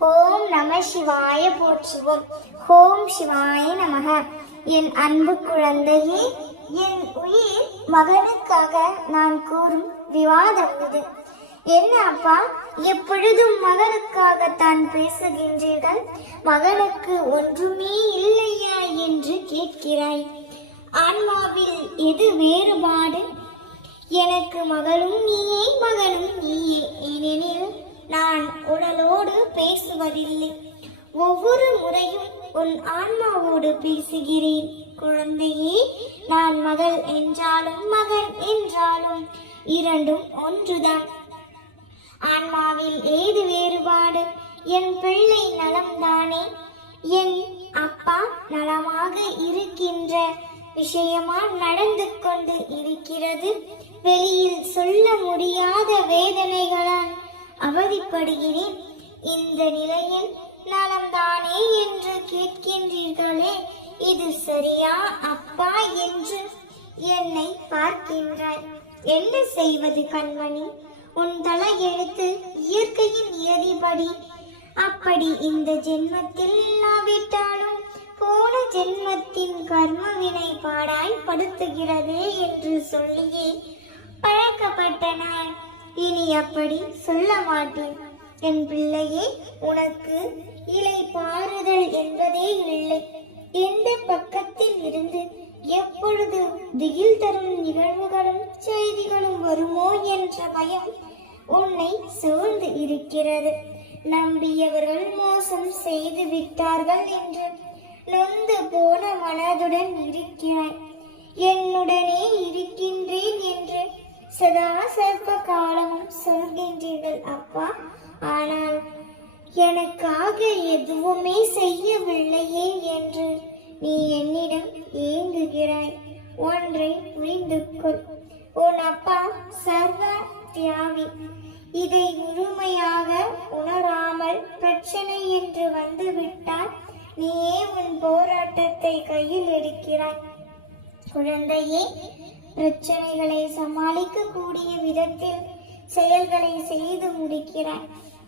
ஓம் நம சிவாய போற்றுவோம். ஓம் சிவாய நமக. என் அன்பு குழந்தையே, என் உயிர் மகனுக்காக நான் கூறும் விவாதம் இது. என்ன அப்பா, எப்பொழுதும் மகனுக்காகத்தான் பேசுகின்றீர்கள்? மகனுக்கு ஒன்றுமே இல்லையா என்று கேட்கிறாய். ஆன்மாவில் எது வேறுபாடு? எனக்கு மகளும் நீயே, மகனும் நீயே. ஏனெனில் நான் உடலோடு பேசுவதில்லை. ஒவ்வொரு முறையும் உன் ஆன்மாவோடு பேசுகிறேன். குழந்தையே, நான் மகள் என்றாலும் மகன் என்றாலும் இரண்டும் ஒன்றுதான். ஆன்மாவில் ஏது வேறுபாடு? என் பிள்ளை நலம்தானே. என் அப்பா நலமாக இருக்கின்ற விஷயமா நடந்து கொண்டு இருக்கிறது. வெளியில் சொல்ல முடியாத வேதனைகளால் அவதிப்படுகிறேன். இந்த நிலையில் நலம்தானே என்று கேட்கின்றீர்களே, இது சரியா அப்பா என்று என்னை பார்க்கின்றாய். என்ன செய்வது கண்மணி? உன் தலையெழுத்து இயற்கையின் நியதிப்படி. அப்படி இந்த ஜென்மத்தில் இல்லாவிட்டாலும் போன ஜென்மத்தின் கர்மவினை பாடாய் படுத்துகிறதே என்று சொல்லியே பழக்கப்பட்ட நான் இனி அப்படி சொல்ல மாட்டேன். என் பிள்ளையே, உனக்கு இலை பாறுதல் என்பதே இல்லை. எந்த பக்கத்தில் இருந்து எப்பொழுது திகில் தரும் நிகழ்வுகளும் செய்திகளும் வருமோ என்ற பயம் உன்னை சூழ்ந்து இருக்கிறது. நம்பியவர்கள் மோசம் செய்து விட்டார்கள் என்று நொந்து போன மனதுடன் இருக்கிறாய். என்னுடனே இருக்கின்றேன் என்று சதா சர்வ காலமும் சொல்கின்றீர்கள் அப்பா. ஆனால் எனக்காக எதுவுமே செய்யவில்லையே என்று நீ என்னிடம் ஏங்குகிறாய். ஒன்றை புரிந்து கொள், உன் அப்பா சர்வ தியாகி. இதை முழுமையாக உணராமல் பிரச்சனை என்று வந்துவிட்டால் நீயே உன் போராட்டத்தை கையில் எடுக்கிறாய். குழந்தையே, பிரச்சனைகளை சமாளிக்க கூடிய விதத்தில் செயல்களை செய்து முடிக்கிறாய்.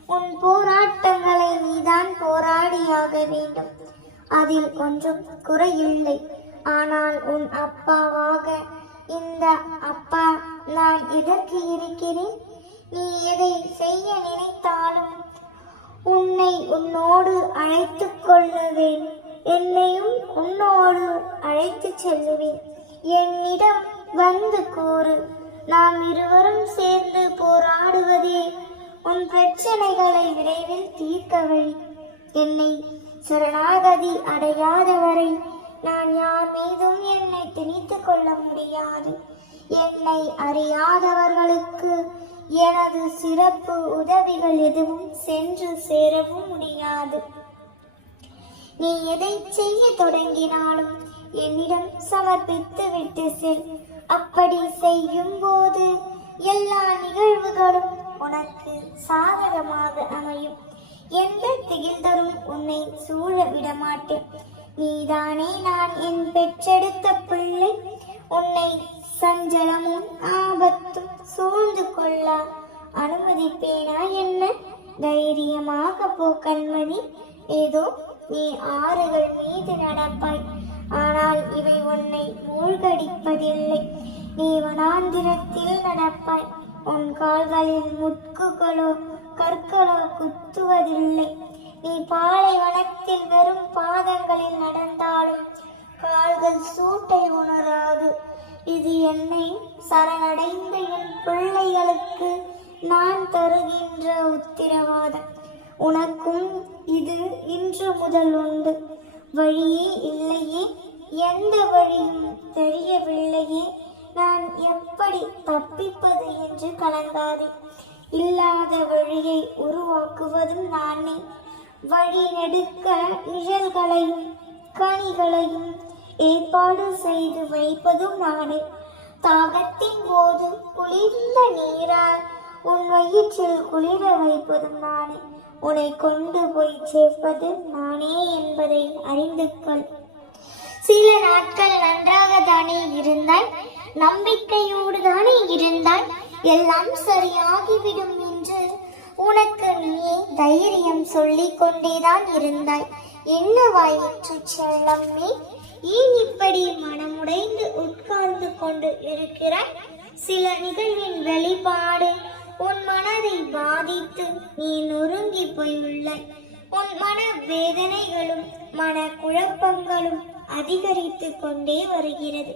உன் போராட்டங்களை நீதான் போராடியாக வேண்டும். அதில் ஒன்றும் குறையில்லை. ஆனால் உன் அப்பாவாக இந்த அப்பா நான் எதற்கு இருக்கிறேன்? நீ எதை செய்ய நினைத்தாலும் உன்னை உன்னோடு அழைத்து கொள்ளுவேன். என்னையும் உன்னோடு அழைத்து செல்லுவேன். என்னிடம் வந்து கூறு. நாம் இருவரும் சேர்ந்து போராடுவதே உன் பிரச்சனைகளை விரைவில் தீர்க்க வழி. என்னை சரணாகதி அடையாதவரை நான் யார் மீதும் என்னை திணித்து கொள்ள முடியாது. என்னை அறியாதவர்களுக்கு எனது சிறப்பு உதவிகள் எதுவும் சென்று சேரவும் முடியாது. நீ எதை செய்ய தொடங்கினாலும் என்னிடம் சமர்ப்பித்து விட்டு செல். அப்படி செய்யும் போது எல்லா நிகழ்வுகளும் உனக்கு சாதகமாக அமையும். எந்த திகில் தரும் உன்னை சூழ விடமாட்டேன். நீதானே நான் என் பெற்றெடுத்த பிள்ளை. உன்னை சஞ்சலமும் ஆபத்தும் சூழ்ந்து கொள்ள அனுமதிப்பேனா என்ன? தைரியமாக போ கண்மணி. ஏதோ நீ ஆறுகள் மீது நடப்பாய், ஆனால் இவை உன்னை மூழ்கடிப்பதில்லை. நீ வனாந்திரத்தில் நடப்பாய். உன் கால்களில் முட்குகளோ கற்களோ குத்துவதில்லை. நீ பாலைவனத்தில் வெறும் பாதங்களில் நடந்தாலும் கால்கள் சூட்டை உணராது. இது என்னை சரணடைந்த என் பிள்ளைகளுக்கு நான் தருகின்ற உத்திரவாதம். உனக்கும் இது இன்று முதல் உண்டு. வழியே இல்லையே, எந்த வழியும் தெரியவில்லையே, நான் எப்படி தப்பிப்பது என்று கலங்காதே. இல்லாத வழியை உருவாக்குவதும் நானே. வழி நெடுக்க நிழல்களையும் கனிகளையும் ஏற்பாடு செய்து வைப்பதும் நானே. தாகத்தின் போது குளிர்ந்த நீரால் உன் வயிற்றில் குளிர வைப்பதும் நானே. உன்னை கொண்டு போய் சேர்ப்பது நானே என்பதை அறிந்து கொள். சில நாட்கள் நன்றாக தானே இருந்தாய், நம்பிக்கையோடு தானே இருந்தாய். எல்லாம் சரியாகிவிடும் என்று உனக்கு நீயே தைரியம் சொல்லிக் கொண்டேதான் இருந்தாய். என்னவாயிற்று செல்லம்மே? ஏன் இப்படி மனமுடைந்து உட்கார்ந்து கொண்டு இருக்கிறாய்? சில நிகழ்வின் வெளிப்பாடு உன் மனதை பாதித்து நீ நொறுங்கி போயுள்ளாய். உன் மன வேதனைகளும் மன குழப்பங்களும் அதிகரித்து கொண்டே வருகிறது.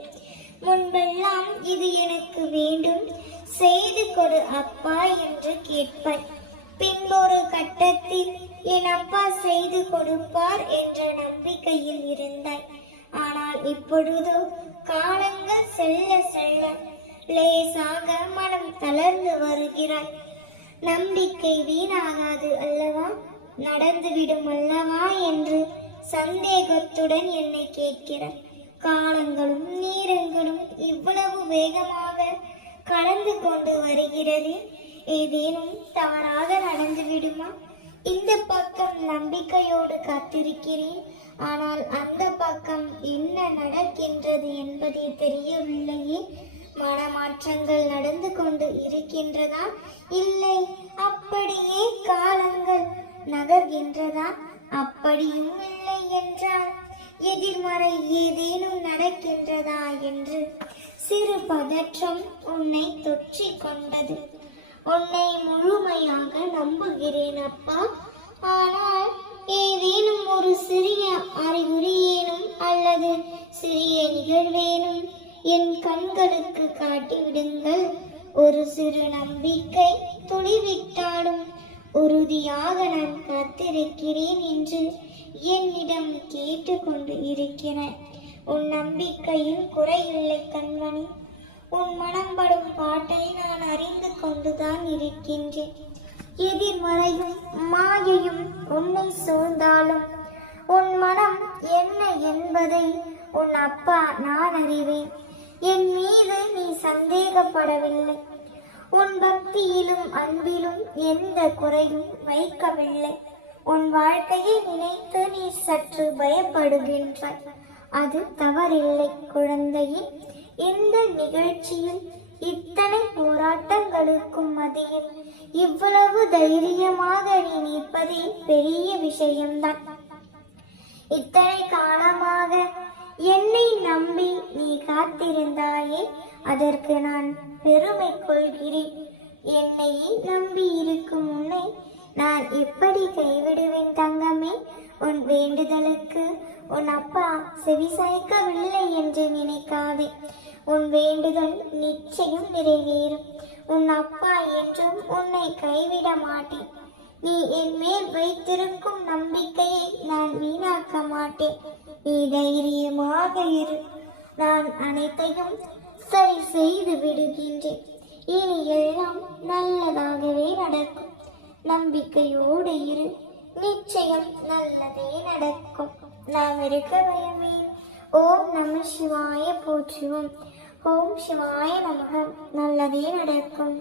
முன்பெல்லாம் இது எனக்கு வேண்டும், செய்து கொடு அப்பா என்று கேட்பாய். பின்பொரு கட்டத்தில் என் அப்பா செய்து கொடுப்பார் என்ற நம்பிக்கையில் இருந்தாய். ஆனால் இப்பொழுதோ காலங்கள் செல்ல செல்ல லேசாக மனம் தளர்ந்து வருகிறாய். நம்பிக்கை வீணாகாது அல்லவா, நடந்துவிடும் அல்லவா என்று சந்தேகத்துடன் என்னை கேட்கிறாய். காலங்களும் நேரங்களும் இவ்வளவு வேகமாக கடந்து கொண்டு வருகிறது. ஏதேனும் தவறாக நடந்து விடுமா? இந்த பக்கம் நம்பிக்கையோடு காத்திருக்கிறேன், ஆனால் அந்த பக்கம் என்ன நடக்கின்றது என்பதே தெரியவில்லையே. மனமாற்றங்கள் நடந்து கொண்டு இருக்கின்றதா, இல்லை அப்படியே காலங்கள் நகர்கின்றதா? அப்படியும் இல்லை என்றால் எதிர்மறை ஏதேனும் நடக்கின்றதா என்று சிறு பதற்றம் உன்னை தொற்றிக் கொண்டது. உன்னை முழுமையாக நம்புகிறேன் அப்பா, ஆனால் ஏதேனும் ஒரு சிறிய அறிகுறியேனும் அல்லது சிறிய நிகழ்வேனும் என் கண்களுக்கு காட்டிவிடுங்கள். ஒரு சிறு நம்பிக்கை துளிவிட்டாலும் உறுதியாக நான் காத்திருக்கிறேன் என்று என்னிடம் கேட்டுக்கொண்டு இருக்கிறேன். உன் நம்பிக்கையில் குறையில்லை கண்மணி. உன் மனம் படும் பாட்டை நான் அறிந்து கொண்டுதான் இருக்கின்றேன். எதிர்மறையும் மாயையும் உன்னை சூழ்ந்தாலும் உன் மனம் என்ன என்பதை உன் அப்பா நான் அறிவேன். என் மீது நீ சந்தேகப்படவில்லை. உன் பக்தியிலும் அன்பிலும் எந்த குறையும் வைக்கவில்லை. உன் வாழ்க்கையை நினைத்து நீ சற்று பயப்படுகின்றாய். அது தவறில்லை குழந்தையே. இந்த நிகழ்ச்சியில் இத்தனை போராட்டங்களுக்கும் மத்தியில் இவ்வளவு தைரியமாக நீ நிற்பதே பெரிய விஷயம்தான். இத்தனை காலமாக என்னை நம்பி நீ காத்திருந்தாயே, அதற்கு நான் பெருமை கொள்கிறேன். என்னை நம்பி இருக்கும் உன்னை நான் எப்படி கைவிடுவேன் தங்கமே? உன் வேண்டுதலுக்கு உன் அப்பா செவிசாய்க்கவில்லை என்று நினைக்காதே. உன் வேண்டுதல் நிச்சயம் நிறைவேறும். உன் அப்பா என்றும் உன்னை கைவிட மாட்டேன். நீ என் மேல் வைத்திருக்கும் நம்பிக்கையை நான் வீணாக்க மாட்டேன். நீ தைரியமாக இரு. நான் அனைத்தையும் சரி செய்து விடுகின்றேன். இனி எல்லாம் நல்லதாகவே நடக்கும். நம்பிக்கையோடு இரு, நிச்சயம் நல்லதே நடக்கும். நாம் இருக்க பயமே. ஓம் நம சிவாய போற்றுவோம். ஓம் சிவாய நமக. நல்லதே நடக்கும்.